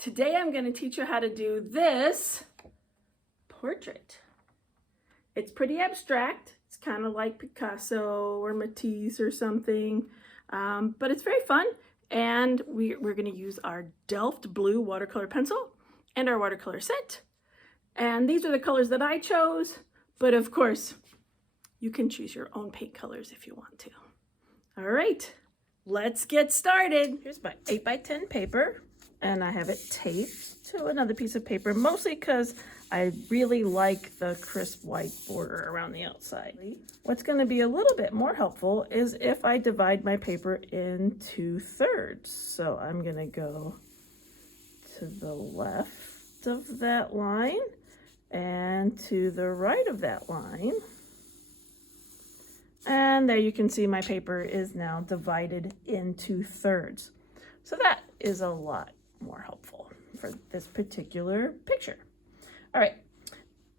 Today I'm going to teach you how to do this portrait. It's pretty abstract. It's kind of like Picasso or Matisse or something, but it's very fun. And we're going to use our Delft blue watercolor pencil and our watercolor set. And these are the colors that I chose, but of course you can choose your own paint colors if you want to. All right, let's get started. Here's my 8x10 paper. And I have it taped to another piece of paper, mostly because I really like the crisp white border around the outside. What's going to be a little bit more helpful is if I divide my paper into thirds. So I'm going to go to the left of that line and to the right of that line. And there you can see my paper is now divided into thirds. So that is a lot more helpful for this particular picture. All right,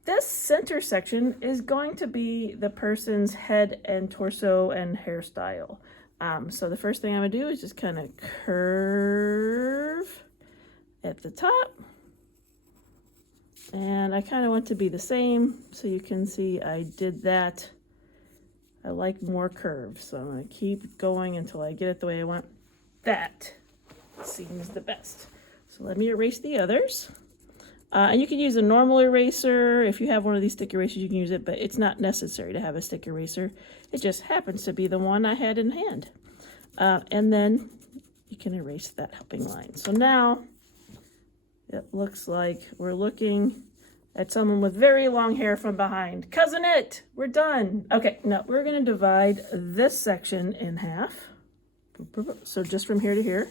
this center section is going to be the person's head and torso and hairstyle. So the first thing I'm gonna do is just kind of curve at the top. And I kind of want to be the same, so you can see I did that. I like more curves, so I'm gonna keep going until I get it the way I want. That seems the best. So let me erase the others. And you can use a normal eraser. If you have one of these stick erasers, you can use it, but it's not necessary to have a stick eraser. It just happens to be the one I had in hand. And then you can erase that helping line. So now it looks like we're looking at someone with very long hair from behind. Cousin It, we're done. Okay, now we're gonna divide this section in half. So just from here to here.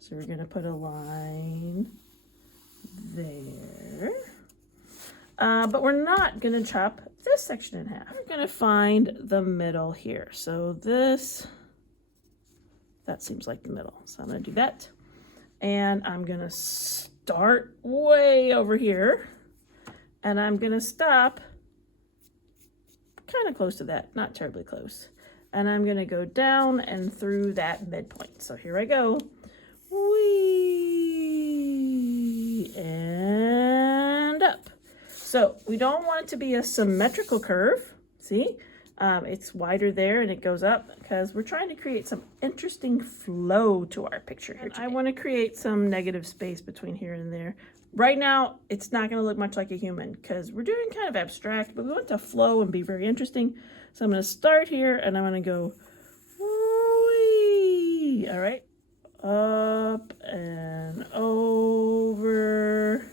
So we're going to put a line there. But we're not going to chop this section in half. We're going to find the middle here. So that seems like the middle. So I'm going to do that. And I'm going to start way over here. And I'm going to stop kind of close to that, not terribly close. And I'm going to go down and through that midpoint. So here I go. Whee, and up. So we don't want it to be a symmetrical curve. See, it's wider there and it goes up because we're trying to create some interesting flow to our picture here today. I want to create some negative space between here and there. Right now, it's not going to look much like a human because we're doing kind of abstract, but we want to flow and be very interesting. So I'm going to start here and I'm going to go whee. All right. Up and over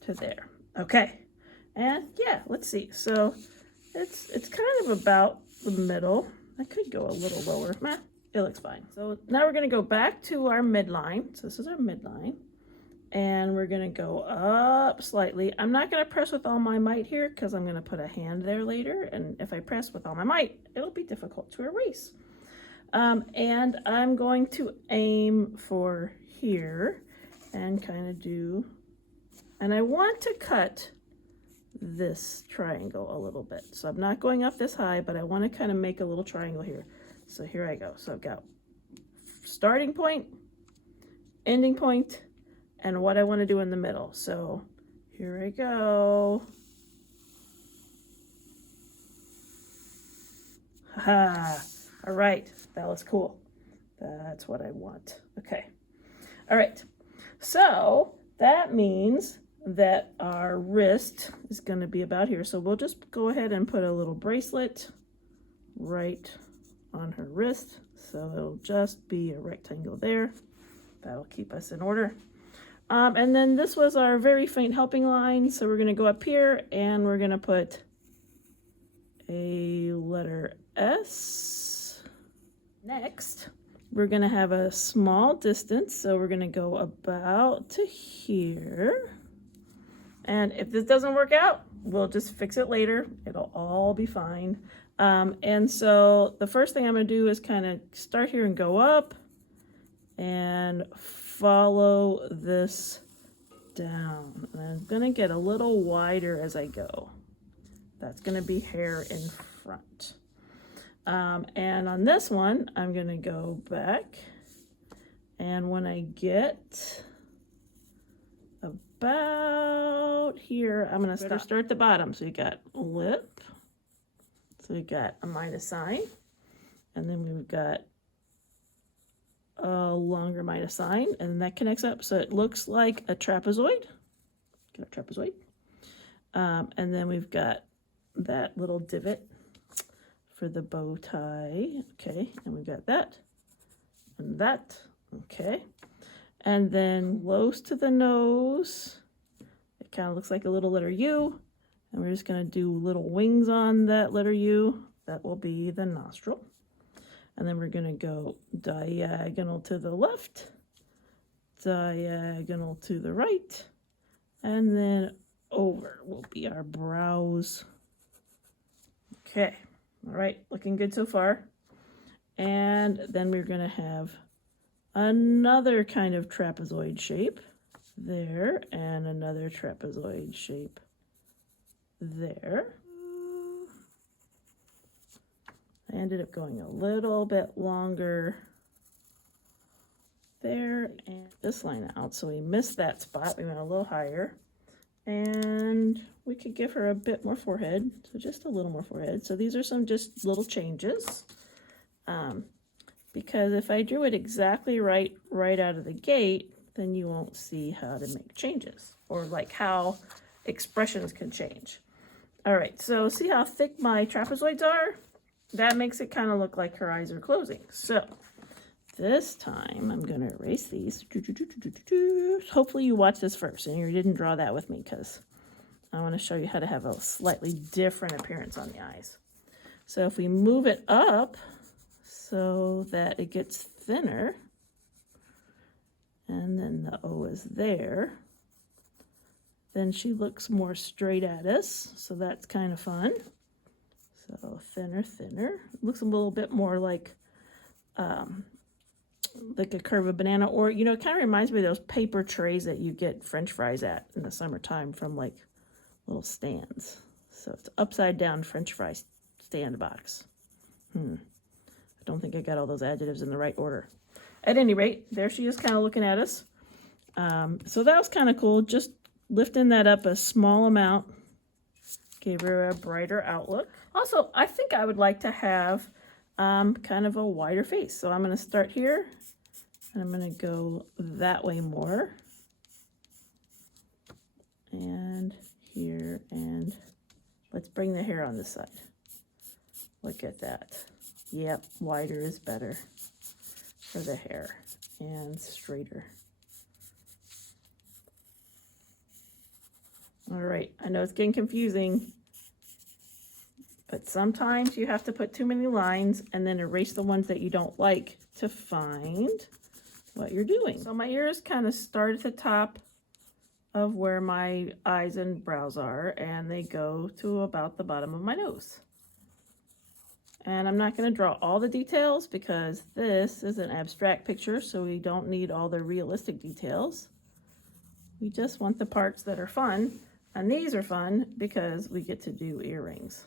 to there. Okay, and yeah, let's see. So it's kind of about the middle. I could go a little lower. Meh, it looks fine. So now we're going to go back to our midline. So this is our midline. And we're going to go up slightly. I'm not going to press with all my might here because I'm going to put a hand there later. And if I press with all my might, it'll be difficult to erase. And I'm going to aim for here and kind of do, and I want to cut this triangle a little bit. So I'm not going up this high, but I want to kind of make a little triangle here. So here I go. So I've got starting point, ending point, and what I want to do in the middle. So here I go. Ha! All right, that looks cool. That's what I want. Okay. All right. So that means that our wrist is going to be about here. So we'll just go ahead and put a little bracelet right on her wrist. So it'll just be a rectangle there. That'll keep us in order. And then this was our very faint helping line. So we're going to go up here and we're going to put a letter S. Next, we're going to have a small distance, so we're going to go about to here. And if this doesn't work out, we'll just fix it later. It'll all be fine. And so the first thing I'm going to do is kind of start here and go up and follow this down. And I'm going to get a little wider as I go. That's going to be hair in front. And on this one, I'm going to go back. And when I get about here. I'm going to start at the bottom. So you got lip. So we got a minus sign. And then we've got a longer minus sign. And that connects up. So it looks like a trapezoid. Got a trapezoid. And then we've got that little divot for the bow tie. Okay. And we've got that. And that. Okay. And then close to the nose, it kind of looks like a little letter U. And we're just going to do little wings on that letter U. That will be the nostril. And then we're going to go diagonal to the left, diagonal to the right, and then over will be our brows. Okay. All right. Looking good so far. And then we're going to have another kind of trapezoid shape there, and another trapezoid shape there. I ended up going a little bit longer there, and this line out, so we missed that spot. We went a little higher, and we could give her a bit more forehead, so just a little more forehead. So these are some just little changes. Because if I drew it exactly right out of the gate, then you won't see how to make changes, or like how expressions can change. All right, so see how thick my trapezoids are? That makes it kind of look like her eyes are closing. So this time I'm going to erase these. Hopefully you watched this first and you didn't draw that with me, because I want to show you how to have a slightly different appearance on the eyes. So if we move it up so that it gets thinner, and then the O is there, then she looks more straight at us, so that's kind of fun. So thinner, thinner. It looks a little bit more like a curve of banana, or, you know, it kind of reminds me of those paper trays that you get French fries at in the summertime from like little stands. So it's upside down French fry stand box. I don't think I got all those adjectives in the right order. At any rate, there she is kind of looking at us. So that was kind of cool. Just lifting that up a small amount gave her a brighter outlook. Also, I think I would like to have kind of a wider face. So I'm going to start here, and I'm going to go that way more. And here, and let's bring the hair on this side. Look at that. Yep, wider is better for the hair, and straighter. All right, I know it's getting confusing, but sometimes you have to put too many lines and then erase the ones that you don't like to find what you're doing. So my ears kind of start at the top of where my eyes and brows are, and they go to about the bottom of my nose. And I'm not going to draw all the details because this is an abstract picture, so we don't need all the realistic details. We just want the parts that are fun, and these are fun because we get to do earrings.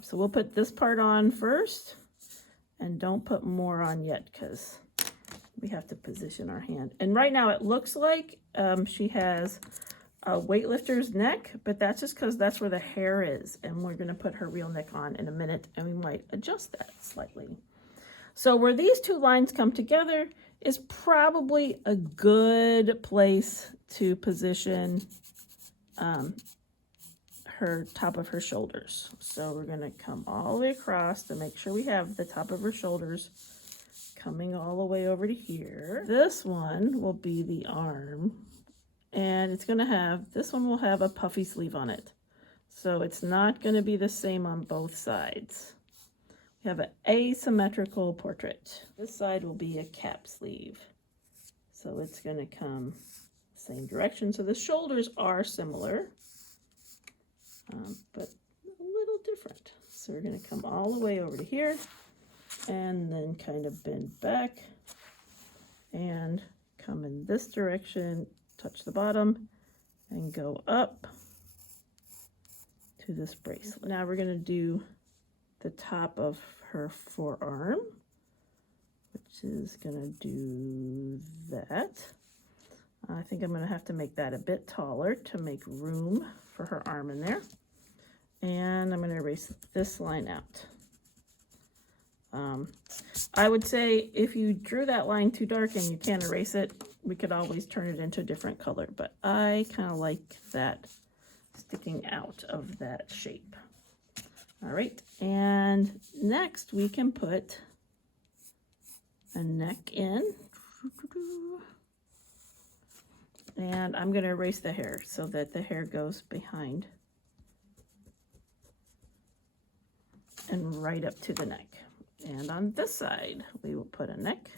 So we'll put this part on first, and don't put more on yet because we have to position our hand. And right now it looks like she has a weightlifter's neck, but that's just because that's where the hair is, and we're going to put her real neck on in a minute, and we might adjust that slightly. So where these two lines come together is probably a good place to position her top of her shoulders. So we're going to come all the way across to make sure we have the top of her shoulders coming all the way over to here. This one will be the arm. And it's going to have, this one will have a puffy sleeve on it. So it's not going to be the same on both sides. We have an asymmetrical portrait. This side will be a cap sleeve. So it's going to come same direction. So the shoulders are similar, but a little different. So we're going to come all the way over to here and then kind of bend back and come in this direction, touch the bottom, and go up to this bracelet. Now we're going to do the top of her forearm, which is going to do that. I think I'm gonna have to make that a bit taller to make room for her arm in there. And I'm gonna erase this line out. I would say if you drew that line too dark and you can't erase it, we could always turn it into a different color, but I kind of like that sticking out of that shape. All right, and next we can put a neck in. And I'm gonna erase the hair so that the hair goes behind and right up to the neck. And on this side, we will put a neck.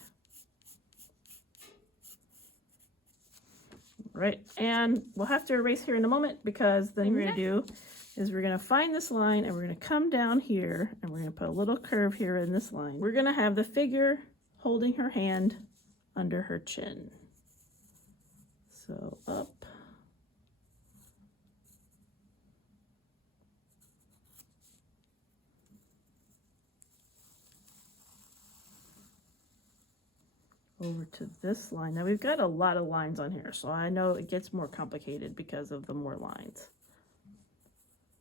Right, and we'll have to erase here in a moment because then we're gonna do is we're gonna find this line and we're gonna come down here and we're gonna put a little curve here in this line. We're gonna have the figure holding her hand under her chin. So up. Over to this line. Now we've got a lot of lines on here, so I know it gets more complicated because of the more lines.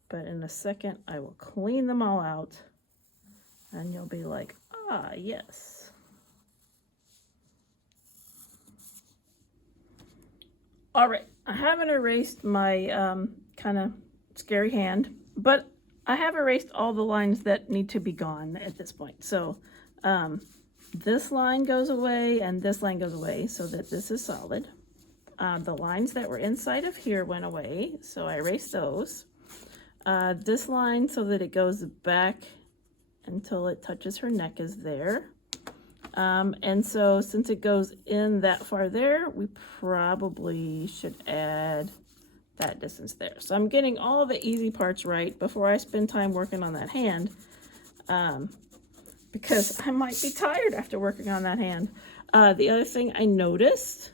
But in a second, I will clean them all out and you'll be like, ah, yes. All right, I haven't erased my kind of scary hand, but I have erased all the lines that need to be gone at this point. So this line goes away and this line goes away so that this is solid. The lines that were inside of here went away, so I erased those. This line so that it goes back until it touches her neck is there. And so since it goes in that far there, we probably should add that distance there. So I'm getting all the easy parts right before I spend time working on that hand, because I might be tired after working on that hand. The other thing I noticed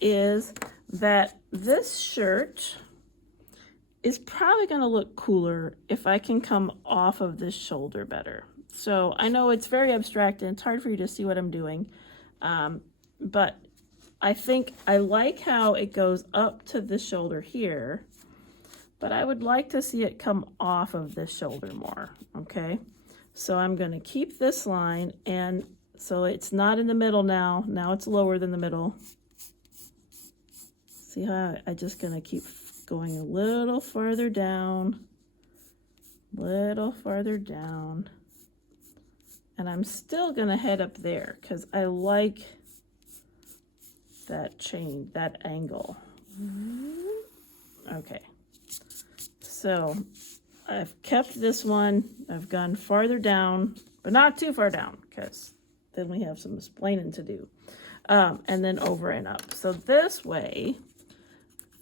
is that this shirt is probably going to look cooler if I can come off of this shoulder better. So I know it's very abstract and it's hard for you to see what I'm doing, but I think I like how it goes up to the shoulder here, but I would like to see it come off of this shoulder more, okay? So I'm going to keep this line, and so it's not in the middle now. Now it's lower than the middle. See how I'm just going to keep going a little farther down, and I'm still going to head up there because I like that chain, that angle. Okay, so I've kept this one. I've gone farther down, but not too far down because then we have some explaining to do. And then over and up. So this way,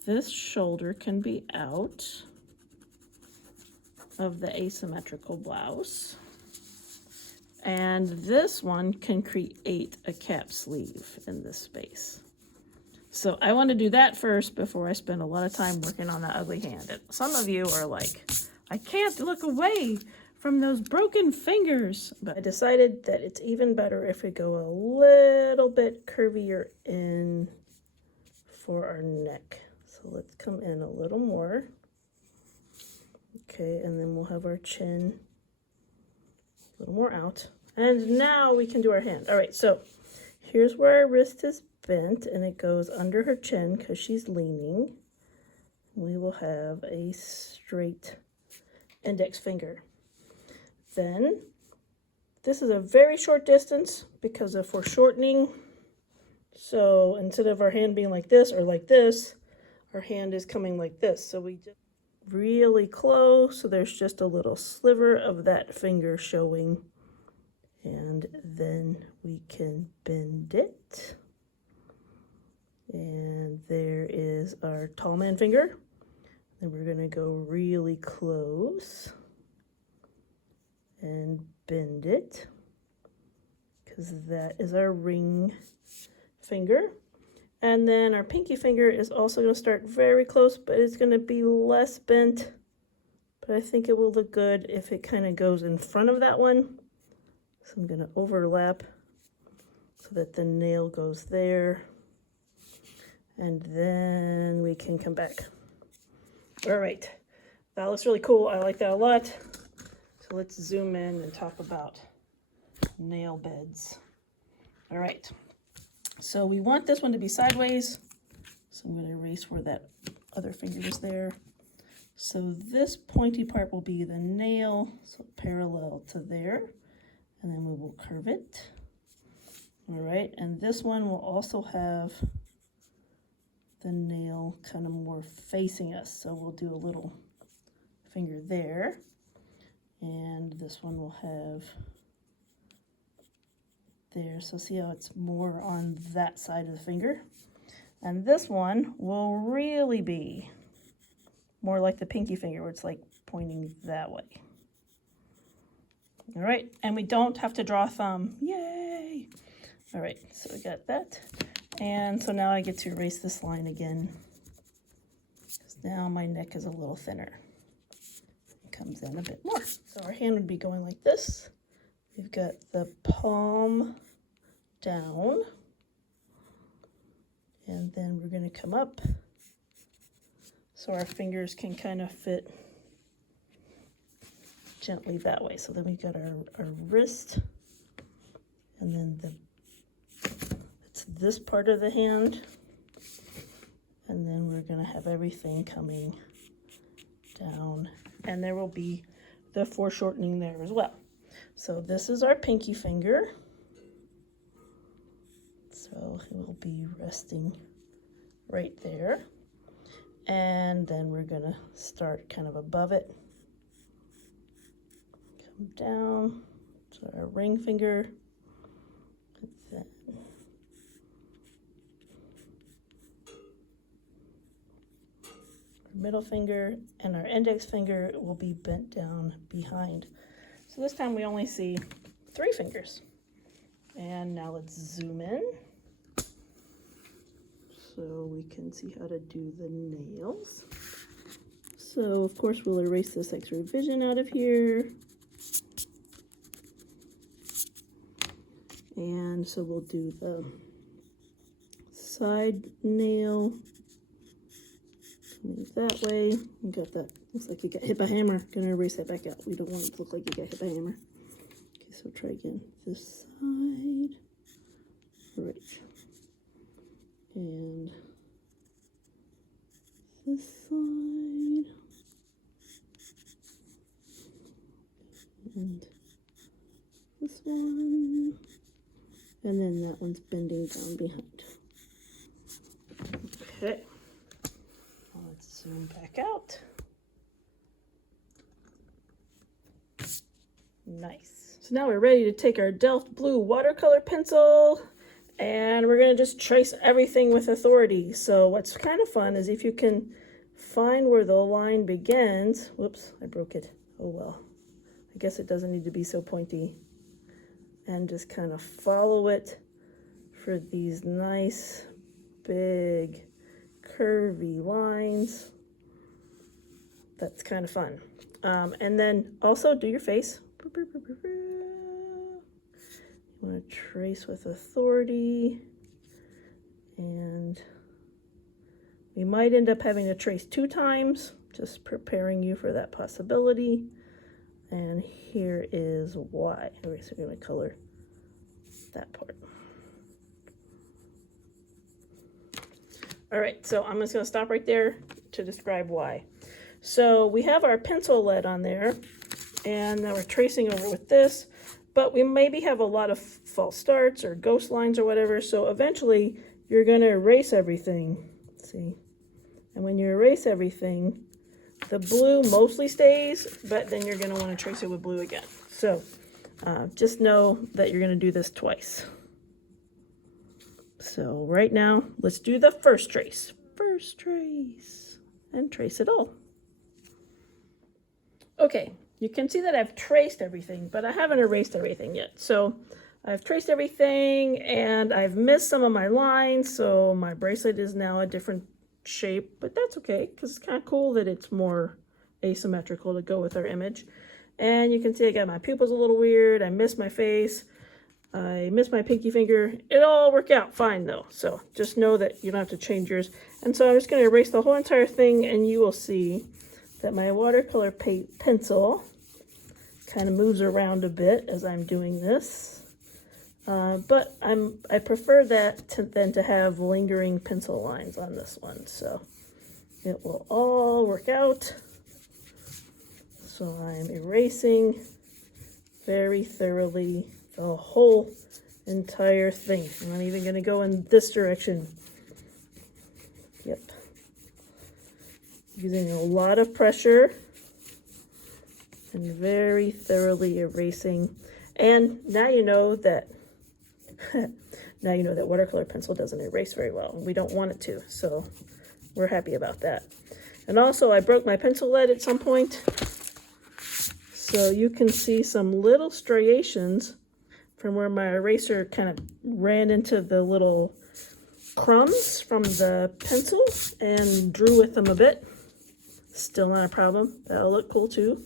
this shoulder can be out of the asymmetrical blouse. And this one can create a cap sleeve in this space. So I want to do that first before I spend a lot of time working on that ugly hand. And some of you are like, I can't look away from those broken fingers. But I decided that it's even better if we go a little bit curvier in for our neck. So let's come in a little more. Okay, and then we'll have our chin a little more out. And now we can do our hand. All right, so here's where our wrist is bent and it goes under her chin because she's leaning. We will have a straight index finger. Then this is a very short distance because if we're shortening, so instead of our hand being like this or like this, our hand is coming like this. So we just really close, so there's just a little sliver of that finger showing, and then we can bend it. And there is our tall man finger. Then we're gonna go really close and bend it because that is our ring finger. And then our pinky finger is also going to start very close, but it's going to be less bent. But I think it will look good if it kind of goes in front of that one. So I'm going to overlap so that the nail goes there. and then we can come back. All right, that looks really cool. I like that a lot. So let's zoom in and talk about nail beds. All right, so we want this one to be sideways. So I'm going to erase where that other finger was there. So this pointy part will be the nail, so parallel to there, and then we will curve it. All right, and this one will also have the nail kind of more facing us. So we'll do a little finger there, and this one will have there. So see how it's more on that side of the finger? And this one will really be more like the pinky finger, where it's like pointing that way. All right, and we don't have to draw a thumb. Yay! All right, so we got that. And so now I get to erase this line again, because now my neck is a little thinner. It comes in a bit more. So our hand would be going like this. We've got the palm down, and then we're going to come up so our fingers can kind of fit gently that way. So then we've got our wrist, and then it's this part of the hand, and then we're going to have everything coming down, and there will be the foreshortening there as well. So this is our pinky finger. So it will be resting right there. And then we're going to start kind of above it. Come down to our ring finger. And then our middle finger, and our index finger will be bent down behind. So this time we only see 3 fingers. And now let's zoom in so we can see how to do the nails. So of course we'll erase this extra vision out of here. And so we'll do the side nail. Move that way. You got that. Looks like you got hit by a hammer. Gonna erase that back out. We don't want it to look like you got hit by a hammer. Okay, so try again. This side. Right. And this side. And this one. And then that one's bending down behind. Okay. Now let's zoom back out. Nice. So now we're ready to take our Delft Blue watercolor pencil, and we're going to just trace everything with authority. So what's kind of fun is if you can find where the line begins. Whoops, I broke it. Oh well. I guess it doesn't need to be so pointy. And just kind of follow it for these nice, big, curvy lines. That's kind of fun. And then also do your face. You want to trace with authority, and we might end up having to trace 2 times, just preparing you for that possibility. And here is why. Okay, so we're going to color that part. All right, so I'm just going to stop right there to describe why. So we have our pencil lead on there, and now we're tracing over with this, but we maybe have a lot of false starts or ghost lines or whatever, so eventually you're going to erase everything, see? And when you erase everything, the blue mostly stays, but then you're going to want to trace it with blue again. So just know that you're going to do this twice. So right now, let's do the first trace. First trace, and trace it all. Okay, you can see that I've traced everything, but I haven't erased everything yet. So I've traced everything, and I've missed some of my lines, so my bracelet is now a different shape, but that's okay, because it's kind of cool that it's more asymmetrical to go with our image. And you can see I got my pupils a little weird, I missed my face, I missed my pinky finger. It'll all work out fine though. So just know that you don't have to change yours. And so I'm just going to erase the whole entire thing, and you will see that my watercolor pencil kind of moves around a bit as I'm doing this. But I prefer that than to have lingering pencil lines on this one. So it will all work out. So I'm erasing very thoroughly the whole entire thing. And I'm even going to go in this direction. Yep. Using a lot of pressure and very thoroughly erasing. And now you know that now you know that watercolor pencil doesn't erase very well, and we don't want it to, so we're happy about that. And also, I broke my pencil lead at some point, so you can see some little striations from where my eraser kind of ran into the little crumbs from the pencil and drew with them a bit. Still not a problem. That'll look cool too.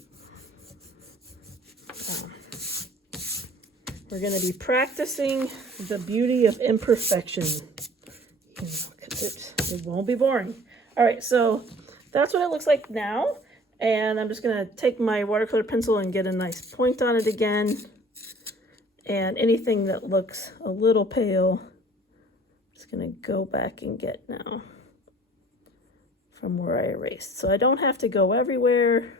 We're going to be practicing the beauty of imperfection. You know, 'cause it won't be boring. All right, so that's what it looks like now. And I'm just going to take my watercolor pencil and get a nice point on it again. And anything that looks a little pale, I'm just going to go back and get now from where I erased. So I don't have to go everywhere,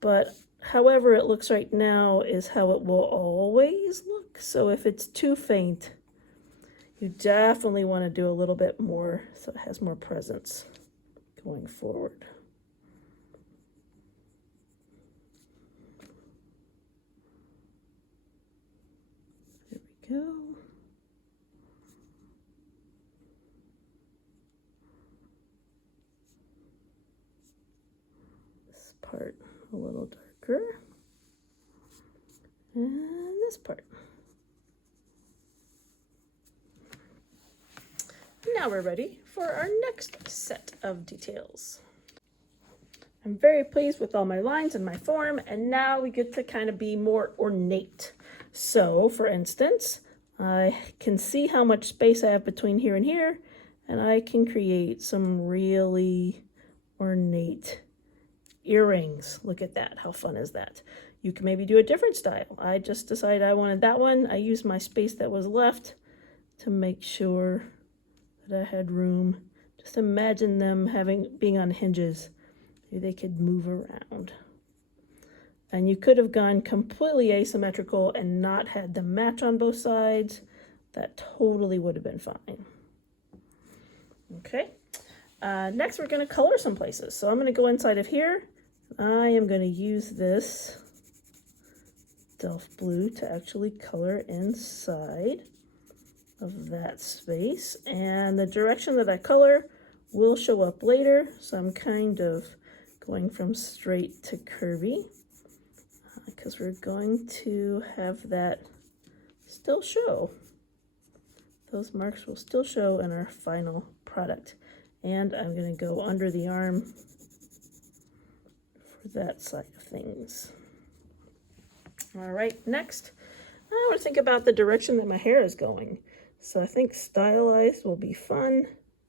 but however it looks right now is how it will always look. So if it's too faint, you definitely want to do a little bit more so it has more presence going forward. There we go. This part a little darker. And this part. Now we're ready for our next set of details. I'm very pleased with all my lines and my form, and now we get to kind of be more ornate. So, for instance, I can see how much space I have between here and here, and I can create some really ornate earrings. Look at that. How fun is that? You can maybe do a different style. I just decided I wanted that one. I used my space that was left to make sure that I had room. Just imagine them being on hinges. Maybe they could move around. And you could have gone completely asymmetrical and not had them match on both sides. That totally would have been fine. Okay. Next, we're going to color some places. So I'm going to go inside of here. I am going to use this Delft blue to actually color inside of that space. And the direction that I color will show up later. So I'm kind of going from straight to curvy because we're going to have that still show. Those marks will still show in our final product. And I'm going to go under the arm for that side of things. All right, next, I want to think about the direction that my hair is going. So I think stylized will be fun.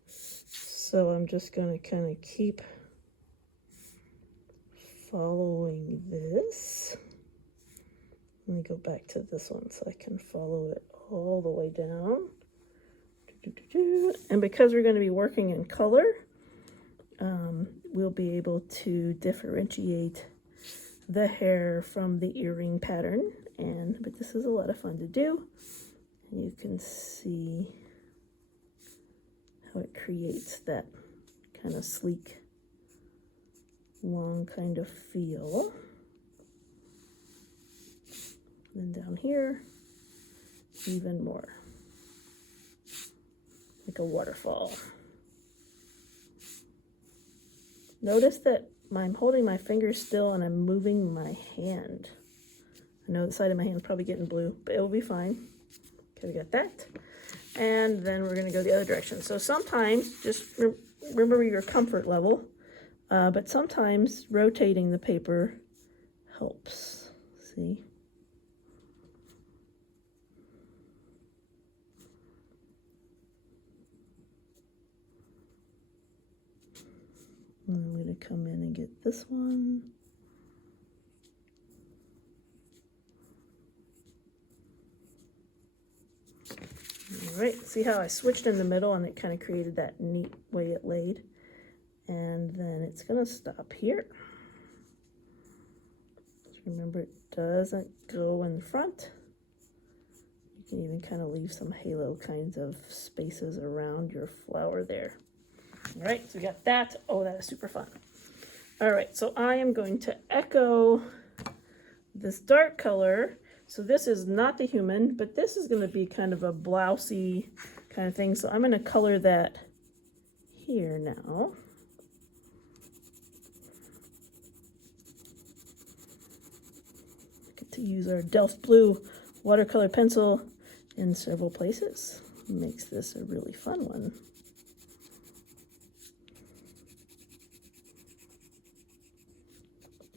So I'm just going to kind of keep following this. Let me go back to this one so I can follow it all the way down. And because we're going to be working in color, we'll be able to differentiate the hair from the earring pattern. But this is a lot of fun to do. You can see how it creates that kind of sleek, long kind of feel. And then down here, even more. Like a waterfall. Notice that I'm holding my finger still and I'm moving my hand. I know the side of my hand is probably getting blue, but it will be fine. Okay, we got that. And then we're going to go the other direction. So sometimes, just remember your comfort level, but sometimes rotating the paper helps. See? And I'm going to come in and get this one. All right, see how I switched in the middle and it kind of created that neat way it laid. And then it's going to stop here. Just remember, it doesn't go in front. You can even kind of leave some halo kinds of spaces around your flower there. All right, so we got that. Oh, that is super fun. All right, so I am going to echo this dark color. So this is not the human, but this is going to be kind of a blousey kind of thing. So I'm going to color that here now. Get to use our Delft Blue watercolor pencil in several places. Makes this a really fun one.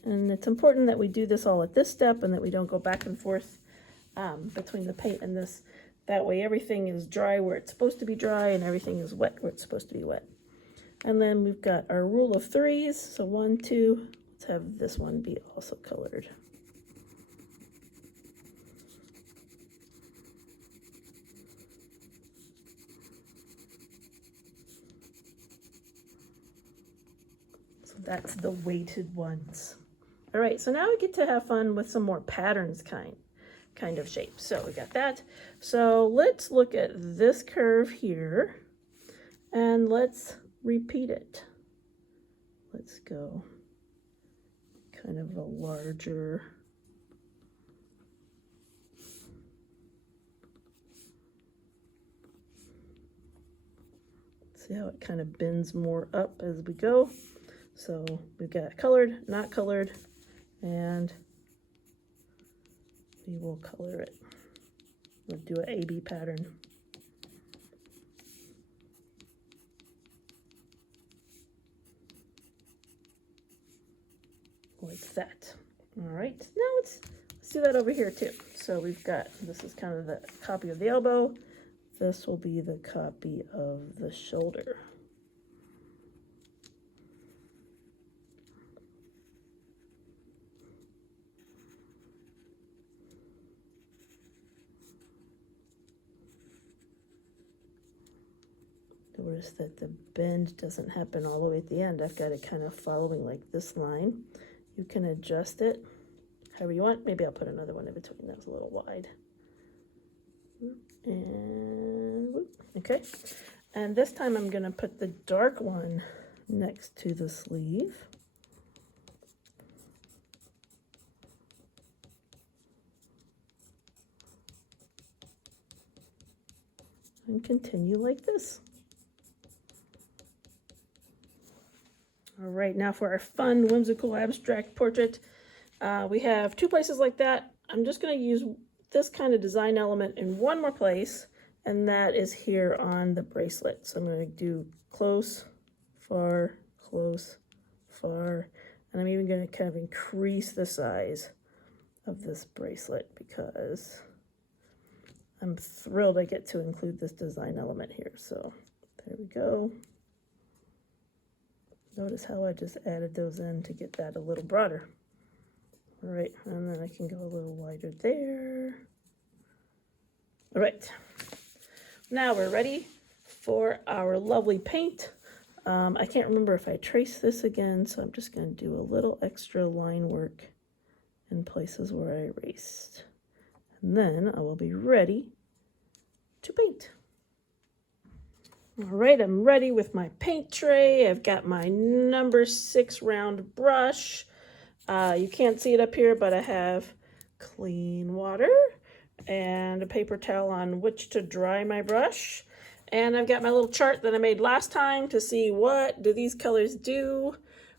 And it's important that we do this all at this step and that we don't go back and forth between the paint and this. That way everything is dry where it's supposed to be dry and everything is wet where it's supposed to be wet. And then we've got our rule of threes. So 1, 2, let's have this one be also colored. So that's the weighted ones. All right, so now we get to have fun with some more patterns kind of shapes. So we got that. So let's look at this curve here and let's repeat it. Let's go kind of a larger. See how it kind of bends more up as we go. So we've got colored, not colored, and we will color it. We'll do an AB pattern. Like that. All right, now let's do that over here too. So we've got, this is kind of the copy of the elbow. This will be the copy of the shoulder. Notice that the bend doesn't happen all the way at the end. I've got it kind of following like this line. You can adjust it however you want. Maybe I'll put another one in between. That was a little wide. And okay. And this time I'm going to put the dark one next to the sleeve. And continue like this. All right, now for our fun, whimsical, abstract portrait. We have 2 places like that. I'm just going to use this kind of design element in one more place, and that is here on the bracelet. So I'm going to do close, far, close, far, and I'm even going to kind of increase the size of this bracelet because I'm thrilled I get to include this design element here. So there we go. Notice how I just added those in to get that a little broader. All right, and then I can go a little wider there. All right, now we're ready for our lovely paint. I can't remember if I traced this again, so I'm just going to do a little extra line work in places where I erased. And then I will be ready to paint. All right, I'm ready with my paint tray. I've got my number 6 round brush. You can't see it up here, but I have clean water and a paper towel on which to dry my brush. And I've got my little chart that I made last time to see what do these colors do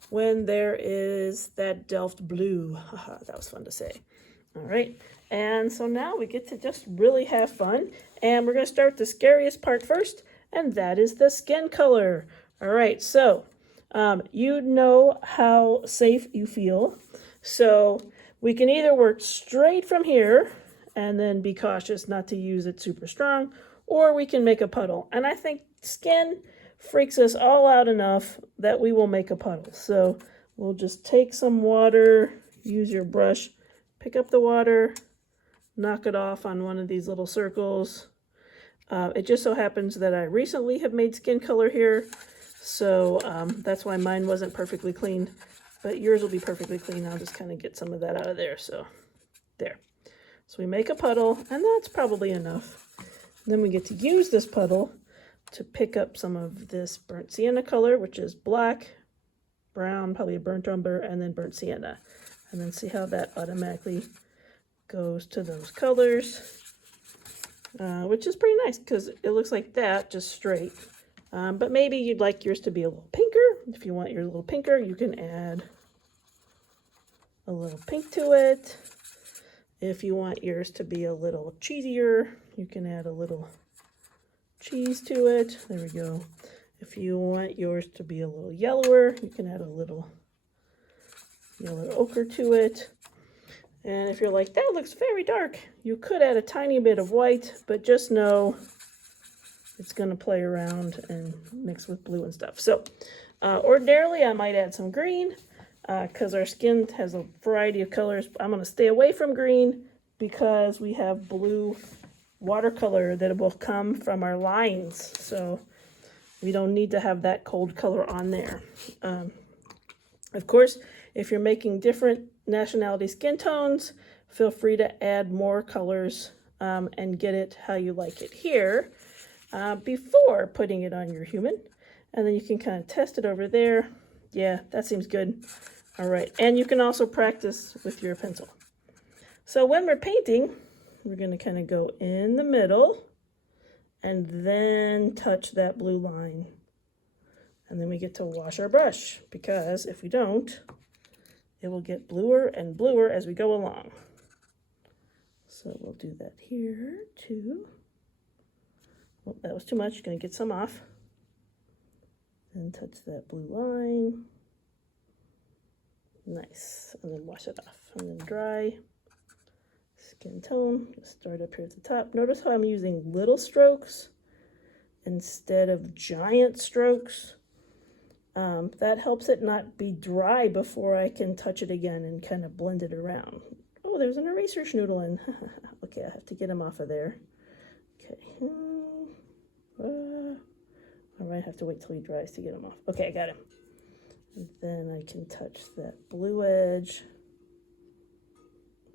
when there is that Delft blue. That was fun to say. All right, and so now we get to just really have fun. And we're going to start the scariest part first, and that is the skin color. All right, so you know how safe you feel. So we can either work straight from here and then be cautious not to use it super strong, or we can make a puddle. And I think skin freaks us all out enough that we will make a puddle. So we'll just take some water, use your brush, pick up the water, knock it off on one of these little circles. It just so happens that I recently have made skin color here, so that's why mine wasn't perfectly cleaned, but yours will be perfectly clean. I'll just kind of get some of that out of there, so there. So we make a puddle, and that's probably enough. And then we get to use this puddle to pick up some of this burnt sienna color, which is black, brown, probably a burnt umber, and then burnt sienna. And then see how that automatically goes to those colors. Which is pretty nice because it looks like that, just straight. But maybe you'd like yours to be a little pinker. If you want your little pinker, you can add a little pink to it. If you want yours to be a little cheesier, you can add a little cheese to it. There we go. If you want yours to be a little yellower, you can add a little yellow ochre to it. And if you're like, that looks very dark, you could add a tiny bit of white, but just know it's going to play around and mix with blue and stuff. So ordinarily I might add some green because our skin has a variety of colors. I'm going to stay away from green because we have blue watercolor that will come from our lines. So we don't need to have that cold color on there. Of course, if you're making different nationality skin tones, feel free to add more colors and get it how you like it here before putting it on your human. And then you can kind of test it over there. Yeah, that seems good. All right, and you can also practice with your pencil. So when we're painting, we're going to kind of go in the middle and then touch that blue line. And then we get to wash our brush, because if we don't, it will get bluer and bluer as we go along. So we'll do that here too. Oh, that was too much. Going to get some off. And touch that blue line. Nice. And then wash it off. And then dry. Skin tone. Start up here at the top. Notice how I'm using little strokes instead of giant strokes. That helps it not be dry before I can touch it again and kind of blend it around. Oh, there's an eraser schnoodling. Okay, I have to get him off of there. Okay. I might have to wait till he dries to get him off. Okay, I got him. And then I can touch that blue edge.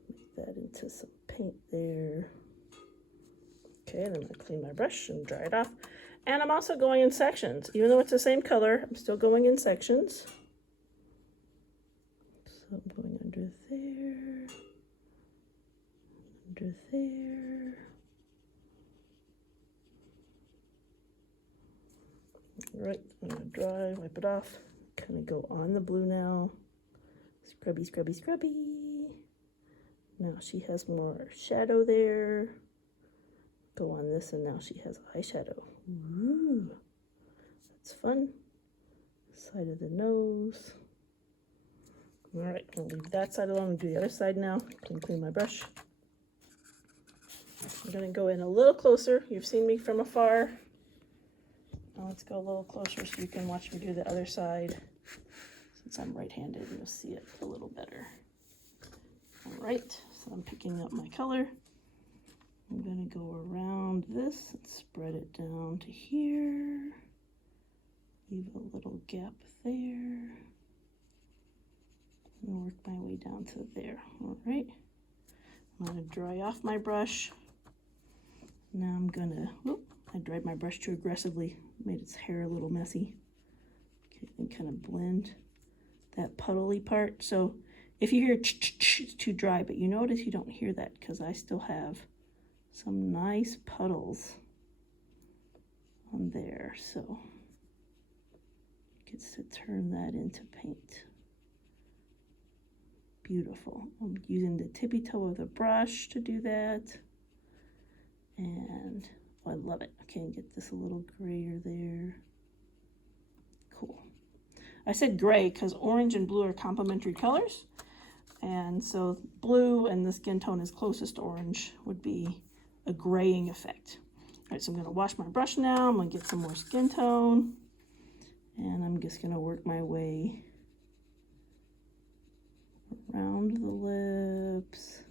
Make that into some paint there. Okay, then I clean my brush and dry it off. And I'm also going in sections. Even though it's the same color, I'm still going in sections. So I'm going under there, under there. All right, I'm gonna dry, wipe it off. Kind of go on the blue now. Scrubby, scrubby, scrubby. Now she has more shadow there. Go on this, and now she has eyeshadow. Ooh, that's fun. Side of the nose. All right, I'll leave that side alone and do the other side now. Clean my brush. I'm gonna go in a little closer. You've seen me from afar. Now let's go a little closer so you can watch me do the other side. Since I'm right-handed, you'll see it a little better. All right, so I'm picking up my color. I'm going to go around this and spread it down to here. Leave a little gap there. And work my way down to there. All right. I'm going to dry off my brush. Now I'm going to, I dried my brush too aggressively. Made its hair a little messy. Okay, and kind of blend that puddly part. So if you hear ch-ch-ch, it's too dry, but you notice you don't hear that because I still have some nice puddles on there, so gets to turn that into paint. Beautiful. I'm using the tippy toe of the brush to do that, and oh, I love it. Okay, get this a little grayer there. Cool. I said gray because orange and blue are complementary colors, and so blue and the skin tone is closest to orange would be a graying effect. All right, so I'm going to wash my brush now. I'm going to get some more skin tone. And I'm just gonna work my way around the lips.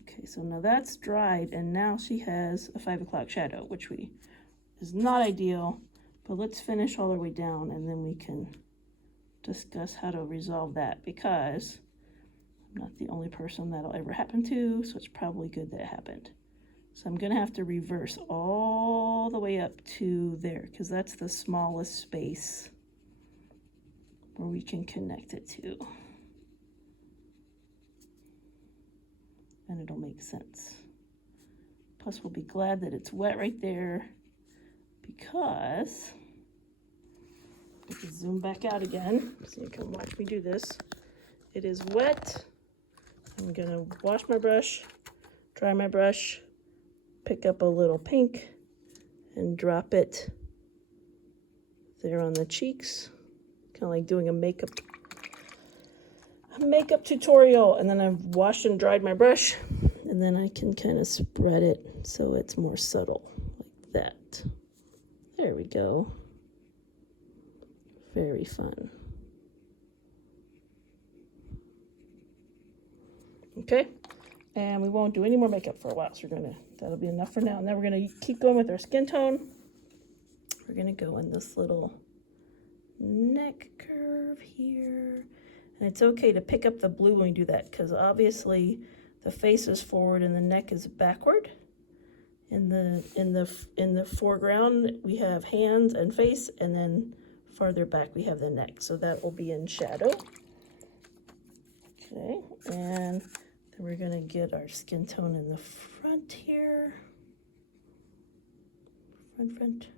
Okay, so now that's dried, and now she has a 5 o'clock shadow, which is not ideal, but let's finish all the way down and then we can discuss how to resolve that, because I'm not the only person that'll ever happen to, so it's probably good that it happened. So I'm gonna have to reverse all the way up to there, because that's the smallest space where we can connect it to. And it'll make sense. Plus we'll be glad that it's wet right there, because I can zoom back out again so you can watch me do this. It is wet. I'm gonna wash my brush, dry my brush, pick up a little pink and drop it there on the cheeks, kind of like doing a makeup tutorial. And then I've washed and dried my brush, and then I can kind of spread it so it's more subtle, like that. There we go. Very fun. Okay, and we won't do any more makeup for a while, so that'll be enough for now. And then we're gonna keep going with our skin tone. We're gonna go in this little neck curve here. And it's okay to pick up the blue when we do that, because obviously the face is forward and the neck is backward. In the foreground we have hands and face, and then farther back we have the neck, so that will be in shadow. Okay, and then we're gonna get our skin tone in the front here. Front.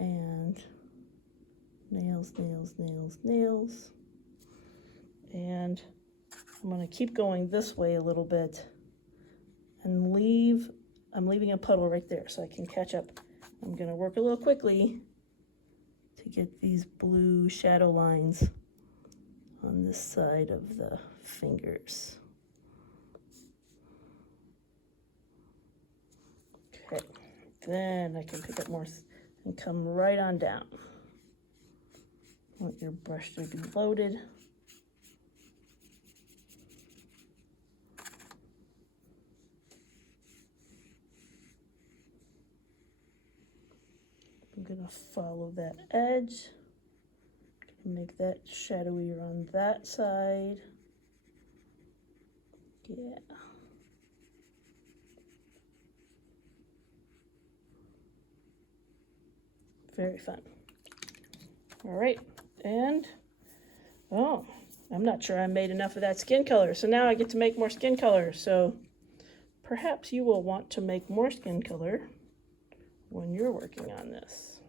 And nails. And I'm gonna keep going this way a little bit and I'm leaving a puddle right there so I can catch up. I'm gonna work a little quickly to get these blue shadow lines on this side of the fingers. Okay, then I can pick up more and come right on down. Want your brush to be loaded. I'm gonna follow that edge. Make that shadowier on that side. Yeah. Very fun. All right, and oh, I'm not sure I made enough of that skin color, so now I get to make more skin color. So perhaps you will want to make more skin color when you're working on this.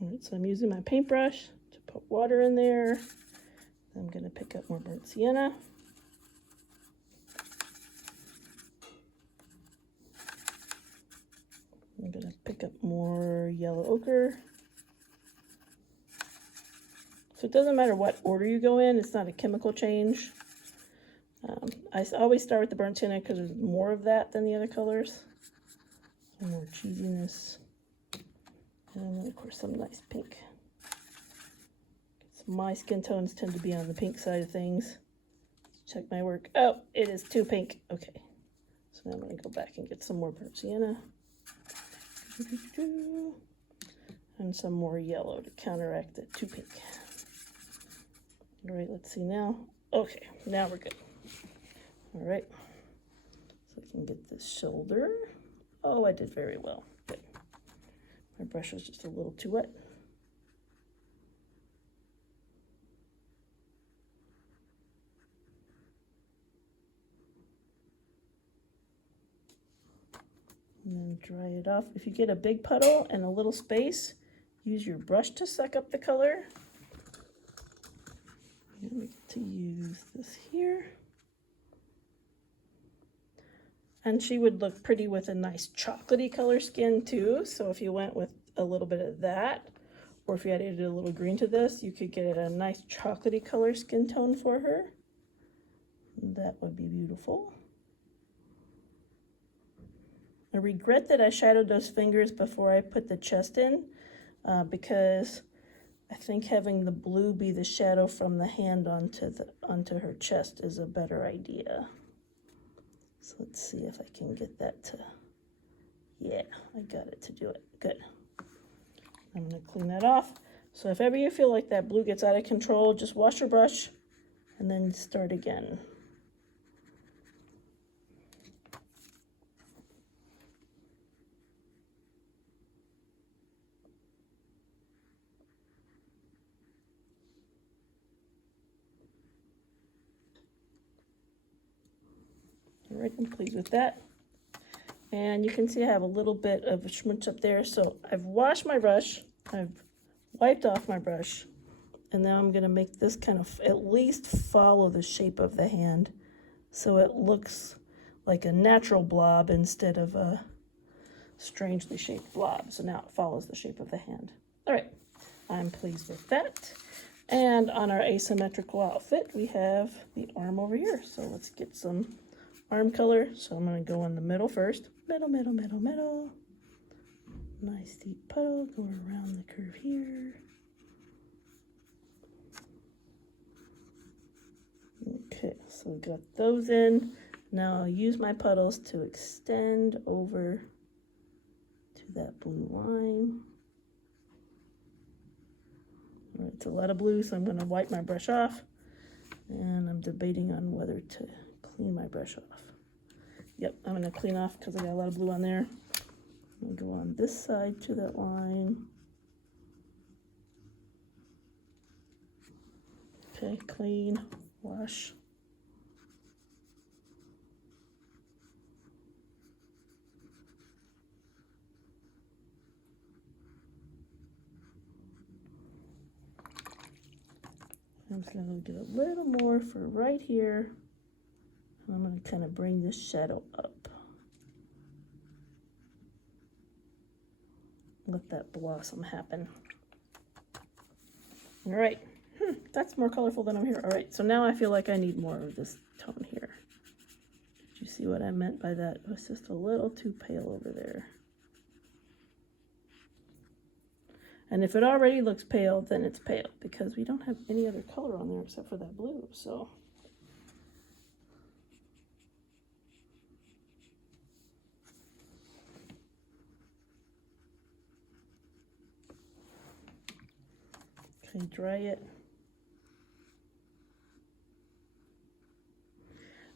All right, so I'm using my paintbrush to put water in there. I'm going to pick up more burnt sienna. I'm going to pick up more yellow ochre. So it doesn't matter what order you go in, it's not a chemical change. I always start with the burnt sienna because there's more of that than the other colors. Some more cheesiness. And then of course some nice pink. So my skin tones tend to be on the pink side of things. Let's check my work. Oh, it is too pink. Okay. So now I'm going to go back and get some more burnt sienna. And some more yellow to counteract the too pink. All right, let's see now. Okay, now we're good. All right, so I can get this shoulder. Oh, I did very well. Good. My brush was just a little too wet. And then dry it off. If you get a big puddle and a little space, use your brush to suck up the color. I'm going to use this here. And she would look pretty with a nice chocolatey color skin too. So if you went with a little bit of that, or if you added a little green to this, you could get a nice chocolatey color skin tone for her. That would be beautiful. I regret that I shadowed those fingers before I put the chest in, because I think having the blue be the shadow from the hand onto her chest is a better idea. So let's see if I can get that to, yeah, I got it to do it. Good. I'm going to clean that off. So if ever you feel like that blue gets out of control, just wash your brush and then start again. All right, I'm pleased with that. And you can see I have a little bit of schmutz up there. So I've washed my brush, I've wiped off my brush, and now I'm gonna make this kind of at least follow the shape of the hand so it looks like a natural blob instead of a strangely shaped blob. So now it follows the shape of the hand. All right, I'm pleased with that. And on our asymmetrical outfit, we have the arm over here. So let's get some arm color. So I'm going to go in the middle first. Middle, middle, middle, middle. Nice deep puddle going around the curve here. Okay, so we got those in. Now I'll use my puddles to extend over to that blue line. All right, it's a lot of blue, so I'm going to wipe my brush off. And I'm debating on whether to clean my brush off. Yep, I'm going to clean off because I got a lot of blue on there. I'm going to go on this side to that line. Okay, clean, wash. I'm just going to get a little more for right here. And I'm going to kind of bring this shadow up. Let that blossom happen. All right, that's more colorful than I'm here. All right, so now I feel like I need more of this tone here. Did you see what I meant by that? It was just a little too pale over there. And if it already looks pale, then it's pale because we don't have any other color on there except for that blue, so. Okay, dry it.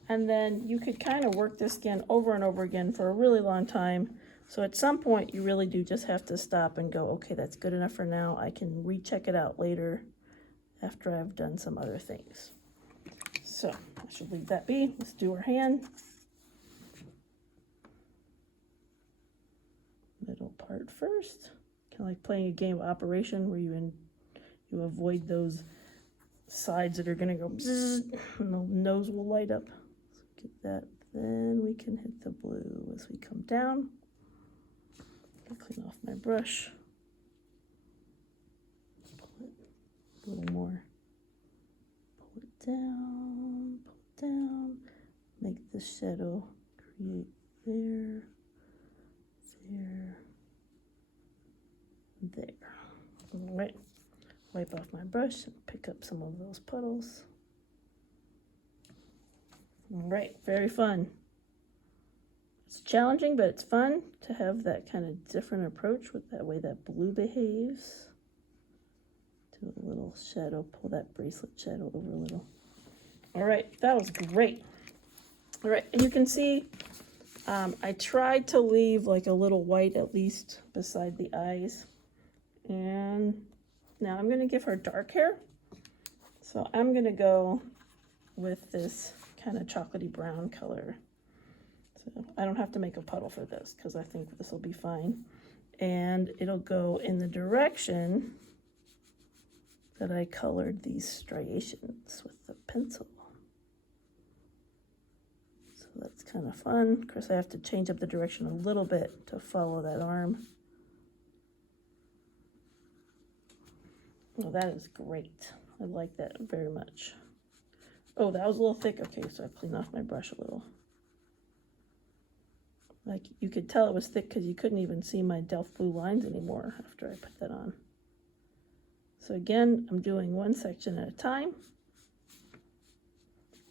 And then you could kind of work this again over and over again for a really long time. So at some point you really do just have to stop and go, okay, that's good enough for now. I can recheck it out later after I've done some other things. So I should leave that be. Let's do our hand. Middle part first. Kind of like playing a game of Operation where you avoid those sides that are gonna go bzzz, and the nose will light up. So get that. Then we can hit the blue as we come down. I'll clean off my brush. Pull it a little more. Pull it down. Make the shadow create there, there. All right. Wipe off my brush and pick up some of those puddles. All right, very fun. It's challenging, but it's fun to have that kind of different approach with that way that blue behaves. Do a little shadow, pull that bracelet shadow over a little. All right, that was great. All right, and you can see I tried to leave like a little white at least beside the eyes. And now I'm going to give her dark hair. So I'm going to go with this kind of chocolatey brown color. So I don't have to make a puddle for this because I think this will be fine. And it'll go in the direction that I colored these striations with the pencil. So that's kind of fun. Of course, I have to change up the direction a little bit to follow that arm. Oh, that is great. I like that very much. Oh, that was a little thick. Okay, so I clean off my brush a little. Like, you could tell it was thick because you couldn't even see my Delft blue lines anymore after I put that on. So again, I'm doing one section at a time.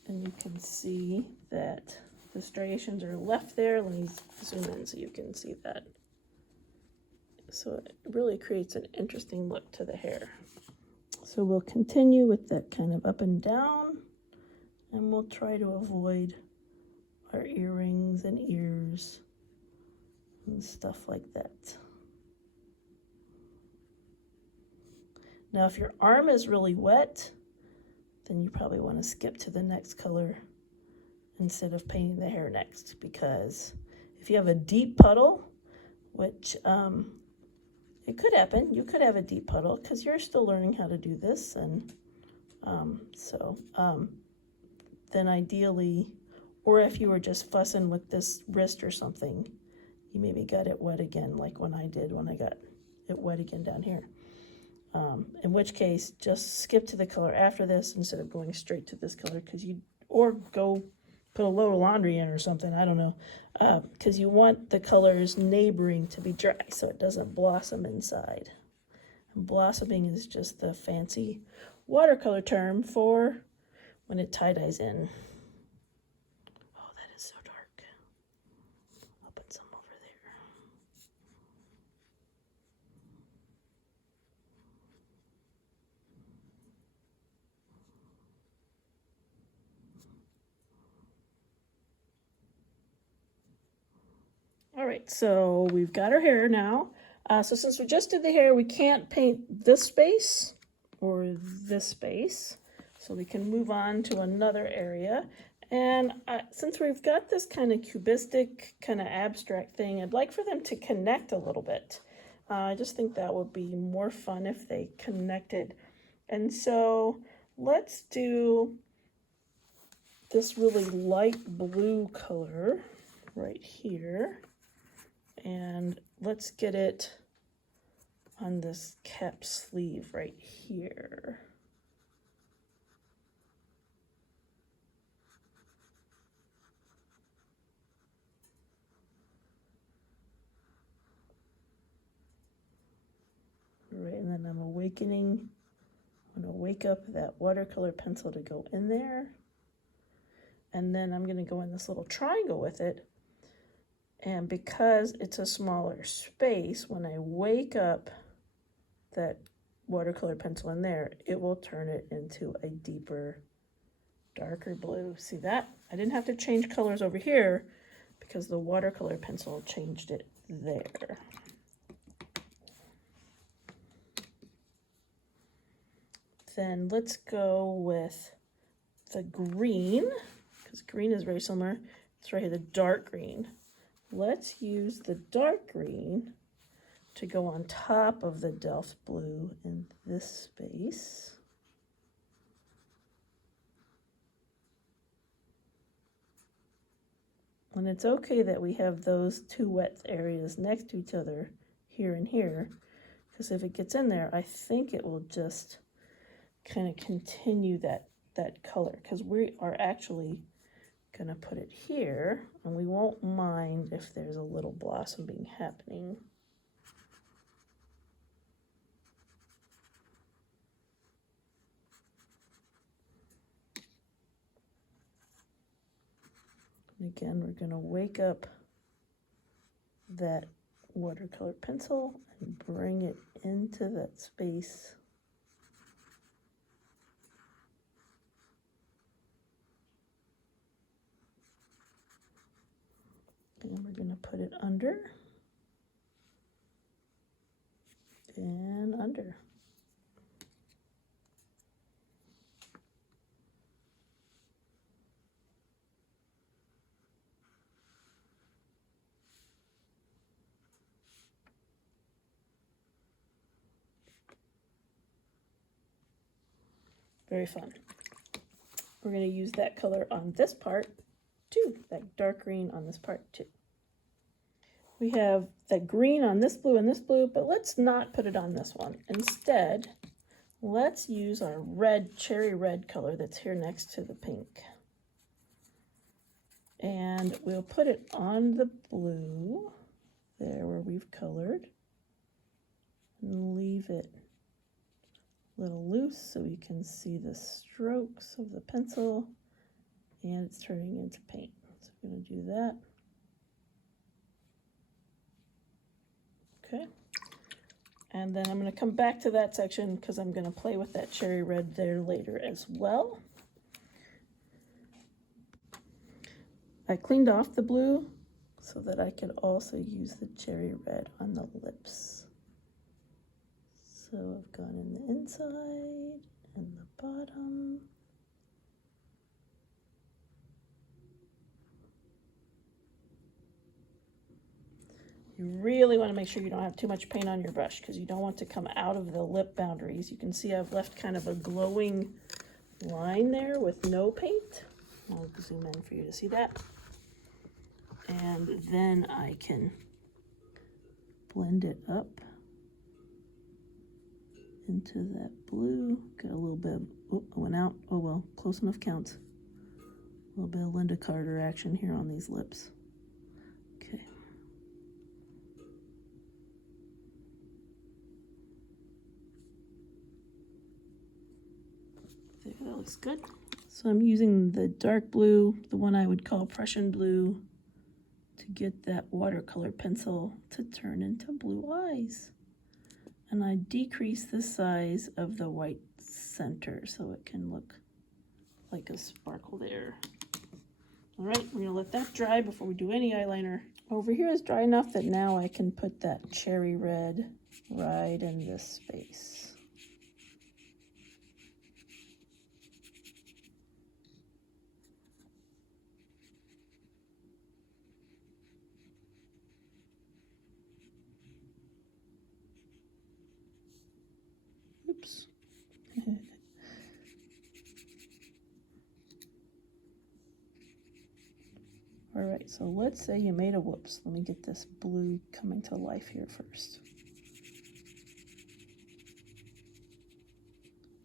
And you can see that the striations are left there. Let me zoom in so you can see that. So it really creates an interesting look to the hair. So we'll continue with that kind of up and down, and we'll try to avoid our earrings and ears and stuff like that. Now, if your arm is really wet, then you probably want to skip to the next color instead of painting the hair next, because if you have a deep puddle, which it could happen, you could have a deep puddle because you're still learning how to do this, and then ideally, or if you were just fussing with this wrist or something, you maybe got it wet again, like when I did when I got it wet again down here. In which case, just skip to the color after this instead of going straight to this color, or go put a load of laundry in or something, I don't know, because you want the colors neighboring to be dry so it doesn't blossom inside. And blossoming is just the fancy watercolor term for when it tie-dyes in. Oh, that is so dark. I'll put some over there. All right, so we've got our hair now. So since we just did the hair, we can't paint this space or this space. So we can move on to another area. And since we've got this kind of cubistic, kind of abstract thing, I'd like for them to connect a little bit. I just think that would be more fun if they connected. And so let's do this really light blue color right here. And let's get it on this cap sleeve right here. Right, and then I'm gonna wake up that watercolor pencil to go in there. And then I'm gonna go in this little triangle with it. And because it's a smaller space, when I wake up that watercolor pencil in there, it will turn it into a deeper, darker blue. See that? I didn't have to change colors over here because the watercolor pencil changed it there. Then let's go with the green, because green is very similar. It's right here, the dark green. Let's use the dark green to go on top of the Delft blue in this space. And it's okay that we have those two wet areas next to each other, here and here, because if it gets in there, I think it will just kind of continue that color, because we are actually gonna put it here, and we won't mind if there's a little blossoming happening. And again, we're gonna wake up that watercolor pencil and bring it into that space. And we're gonna put it under and under. Very fun. We're going to use that color on this part too, that dark green on this part too. We have that green on this blue and this blue, but let's not put it on this one. Instead, let's use our red, cherry red color that's here next to the pink. And we'll put it on the blue, there where we've colored, and leave it a little loose so we can see the strokes of the pencil, and it's turning into paint. So we're going to do that. Okay. And then I'm going to come back to that section because I'm going to play with that cherry red there later as well. I cleaned off the blue so that I could also use the cherry red on the lips. So I've gone in the inside and the bottom. You really want to make sure you don't have too much paint on your brush because you don't want to come out of the lip boundaries. You can see I've left kind of a glowing line there with no paint. I'll zoom in for you to see that. And then I can blend it up into that blue. Got a little bit of, oh, I went out. Oh well, close enough counts. A little bit of Linda Carter action here on these lips. Okay. There, that looks good. So I'm using the dark blue, the one I would call Prussian blue, to get that watercolor pencil to turn into blue eyes. And I decrease the size of the white center so it can look like a sparkle there. All right, we're gonna let that dry before we do any eyeliner. Over here is dry enough that now I can put that cherry red right in this space. Oops. All right, so let's say you made a whoops. Let me get this blue coming to life here first.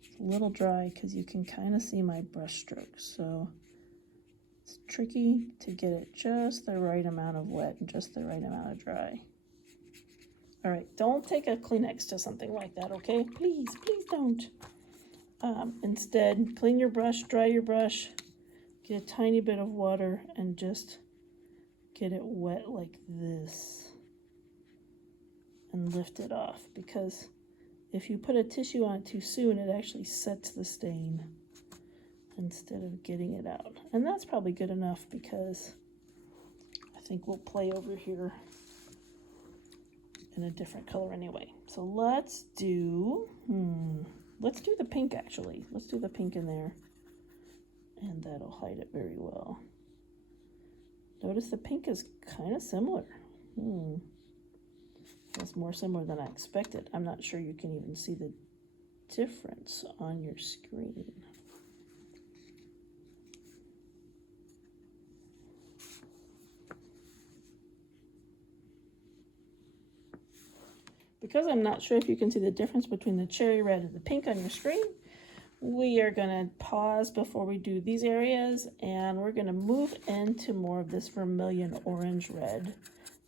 It's a little dry because you can kind of see my brush strokes. So it's tricky to get it just the right amount of wet and just the right amount of dry. All right, don't take a Kleenex to something like that, okay? Please, please don't. Instead, clean your brush, dry your brush, get a tiny bit of water, and just get it wet like this. And lift it off, because if you put a tissue on it too soon, it actually sets the stain instead of getting it out. And that's probably good enough because I think we'll play over here in a different color anyway. So let's do the pink actually. Let's do the pink in there. And that'll hide it very well. Notice the pink is kind of similar. It's more similar than I expected. I'm not sure you can even see the difference on your screen. Because I'm not sure if you can see the difference between the cherry red and the pink on your screen, we are going to pause before we do these areas, and we're going to move into more of this vermilion orange red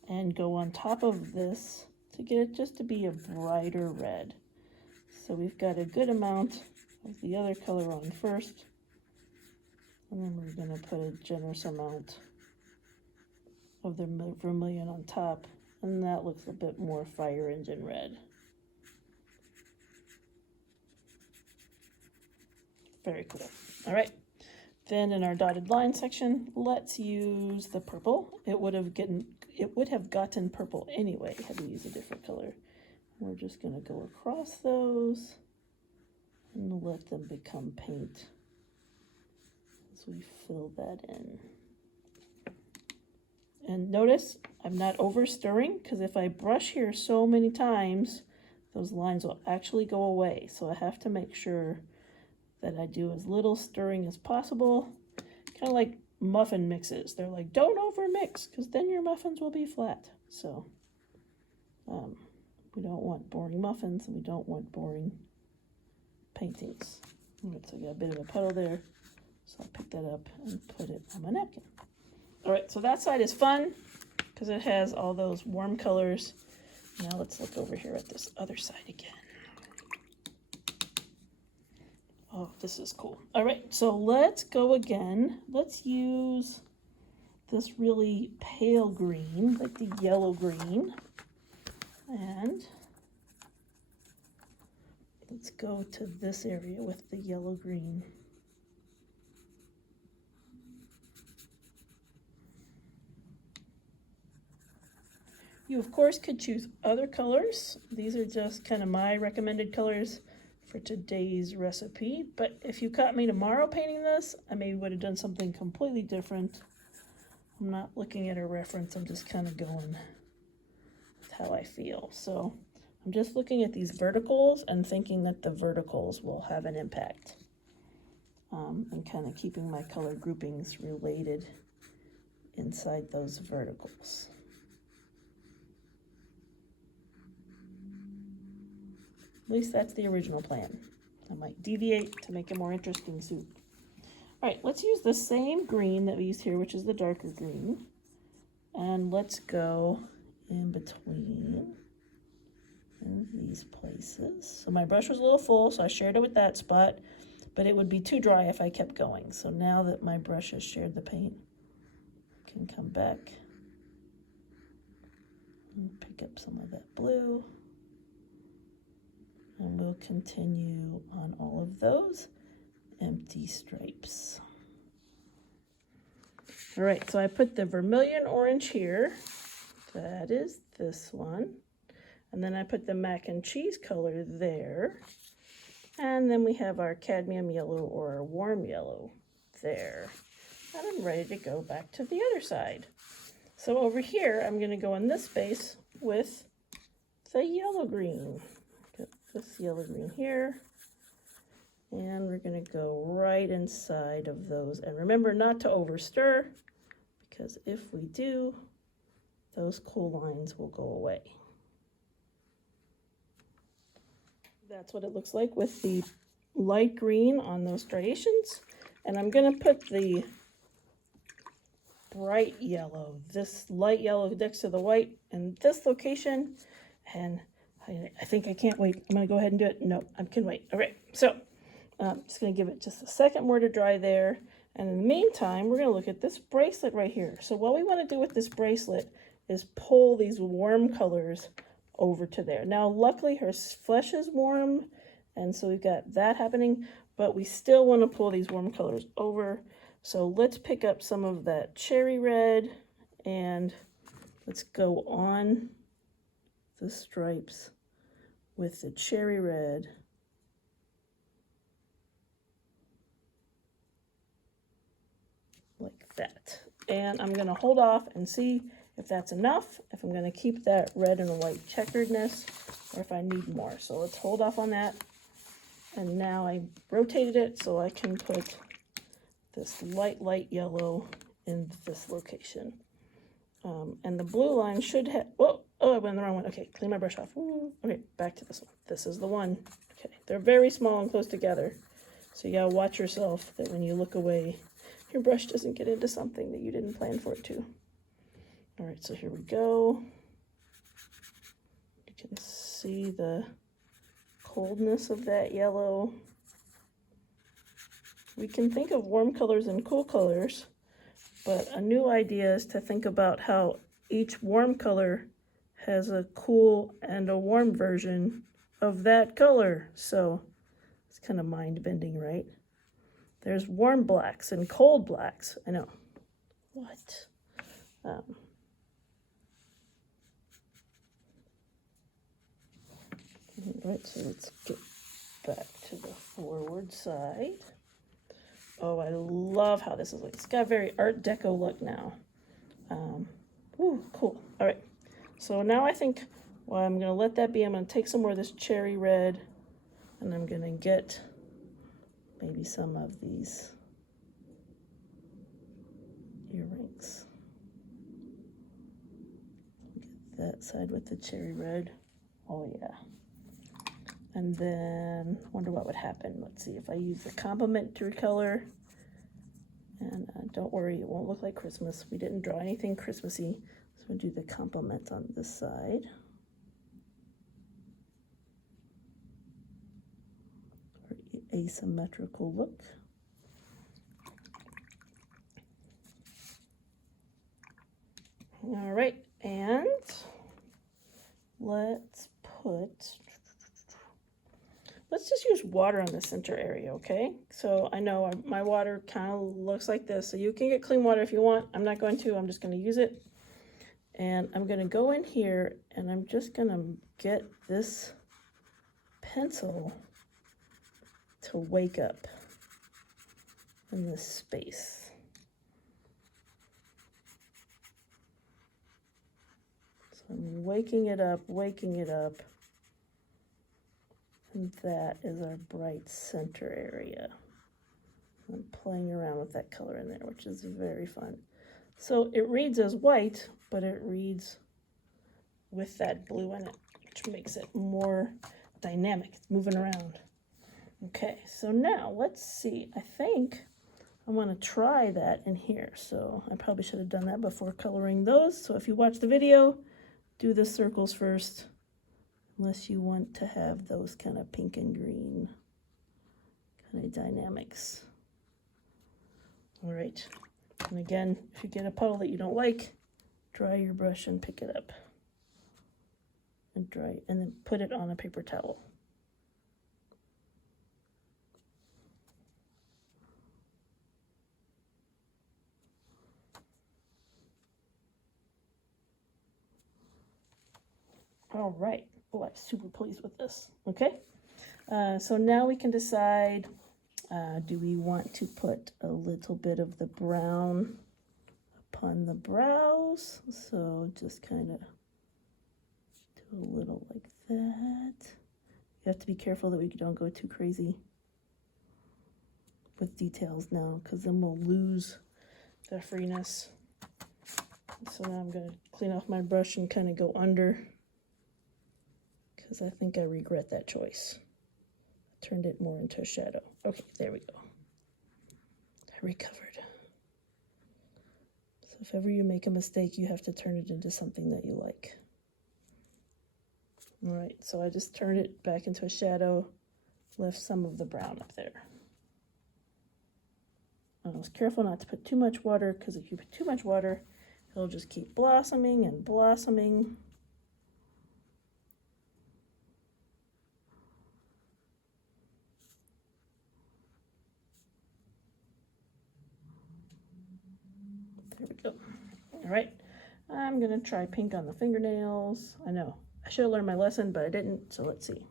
and go on top of this to get it just to be a brighter red. So we've got a good amount of the other color on first, and then we're going to put a generous amount of the vermilion on top, and that looks a bit more fire engine red. Very cool. All right, then in our dotted line section, let's use the purple. It would have gotten purple anyway had we used a different color. We're just going to go across those and let them become paint as we fill that in. And notice I'm not over stirring, because if I brush here so many times, those lines will actually go away. So I have to make sure that I do as little stirring as possible. Kind of like muffin mixes. They're like, don't over mix, because then your muffins will be flat. So we don't want boring muffins, and we don't want boring paintings. All right, so I got a bit of a puddle there. So I'll pick that up and put it on my napkin. All right, so that side is fun because it has all those warm colors. Now let's look over here at this other side again. Oh, this is cool. All right, so let's go again. Let's use this really pale green, like the yellow green. And let's go to this area with the yellow green. You, of course, could choose other colors. These are just kind of my recommended colors for today's recipe. But if you caught me tomorrow painting this, I maybe would have done something completely different. I'm not looking at a reference. I'm just kind of going with how I feel. So I'm just looking at these verticals and thinking that the verticals will have an impact. And kind of keeping my color groupings related inside those verticals. At least that's the original plan. I might deviate to make a more interesting soup. All right, let's use the same green that we used here, which is the darker green. And let's go in between in these places. So my brush was a little full, so I shared it with that spot, but it would be too dry if I kept going. So now that my brush has shared the paint, I can come back and pick up some of that blue. And we'll continue on all of those empty stripes. All right, so I put the vermilion orange here. That is this one. And then I put the mac and cheese color there. And then we have our cadmium yellow or our warm yellow there. And I'm ready to go back to the other side. So over here, I'm gonna go in this space with the yellow green. This yellow green here, and we're going to go right inside of those. And remember not to over stir, because if we do, those cool lines will go away. That's what it looks like with the light green on those striations. And I'm going to put the bright yellow, this light yellow next to the white in this location, and I think I can't wait. I'm going to go ahead and do it. No, I can wait. All right, so I'm just going to give it just a second more to dry there. And in the meantime, we're going to look at this bracelet right here. So what we want to do with this bracelet is pull these warm colors over to there. Now, luckily, her flesh is warm, and so we've got that happening, but we still want to pull these warm colors over. So let's pick up some of that cherry red, and let's go on the stripes with the cherry red. Like that. And I'm going to hold off and see if that's enough, if I'm going to keep that red and white checkeredness, or if I need more. So let's hold off on that. And now I rotated it so I can put this light yellow in this location. And the blue line should have, whoa, oh, I went the wrong one. Okay, clean my brush off. Ooh, okay, back to this one. This is the one. Okay, they're very small and close together. So you gotta watch yourself that when you look away, your brush doesn't get into something that you didn't plan for it to. All right, so here we go. You can see the coldness of that yellow. We can think of warm colors and cool colors, but a new idea is to think about how each warm color has a cool and a warm version of that color. So it's kind of mind-bending, right? There's warm blacks and cold blacks. I know. What? Right, so let's get back to the forward side. Oh, I love how this is like. It's got a very Art Deco look now. Ooh, cool. All right. So now I think, well, I'm going to let that be. I'm going to take some more of this cherry red, and I'm going to get maybe some of these earrings. Get that side with the cherry red. Oh, yeah. And then, wonder what would happen. Let's see if I use the complementary color And don't worry, it won't look like Christmas. We didn't draw anything Christmassy. So we'll do the compliments on this side. For asymmetrical look. All right, and let's just use water on the center area, okay? So I know my water kind of looks like this, so you can get clean water if you want. I'm not going to, I'm just going to use it. And I'm going to go in here and I'm just going to get this pencil to wake up in this space. So I'm waking it up, and that is our bright center area. I'm playing around with that color in there, which is very fun. So it reads as white, but it reads with that blue in it, which makes it more dynamic. It's moving around. Okay, so now let's see. I think I want to try that in here. So I probably should have done that before coloring those. So if you watch the video, do the circles first, unless you want to have those kind of pink and green kind of dynamics. All right, and again, if you get a puddle that you don't like, dry your brush and pick it up. And dry, and then put it on a paper towel. All right. Oh, I'm super pleased with this. Okay. So now we can decide, do we want to put a little bit of the brown upon the brows? So just kind of do a little like that. You have to be careful that we don't go too crazy with details now, because then we'll lose the freeness. So now I'm going to clean off my brush and kind of go under, because I think I regret that choice. I turned it more into a shadow. Okay, there we go. I recovered. So if ever you make a mistake, you have to turn it into something that you like. All right, so I just turned it back into a shadow, left some of the brown up there. I was careful not to put too much water, because if you put too much water, it'll just keep blossoming and blossoming. There we go. All right, I'm gonna try pink on the fingernails. I know, I should have learned my lesson, but I didn't, so let's see.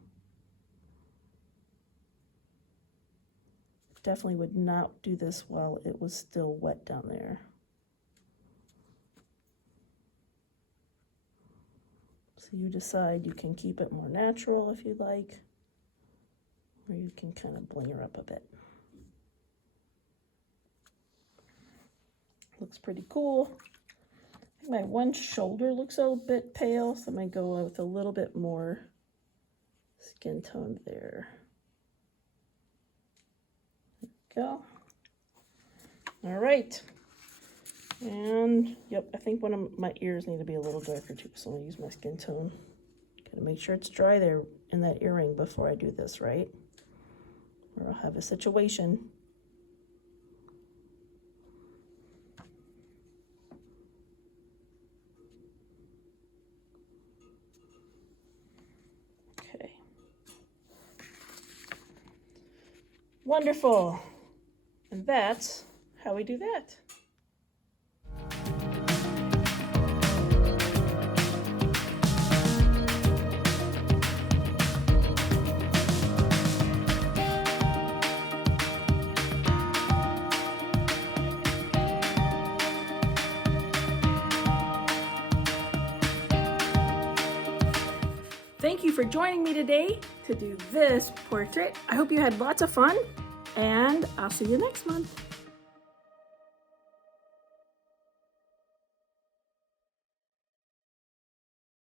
Definitely would not do this while it was still wet down there. So you decide, you can keep it more natural if you'd like, or you can kind of bling her up a bit. Looks pretty cool. I think my one shoulder looks a bit pale, so I might go with a little bit more skin tone there. Go. All right. And yep, I think one of my ears need to be a little darker too, so I'm gonna use my skin tone. Gotta make sure it's dry there in that earring before I do this, right? Or I'll have a situation. Okay. Wonderful. And that's how we do that. Thank you for joining me today to do this portrait. I hope you had lots of fun, and I'll see you next month.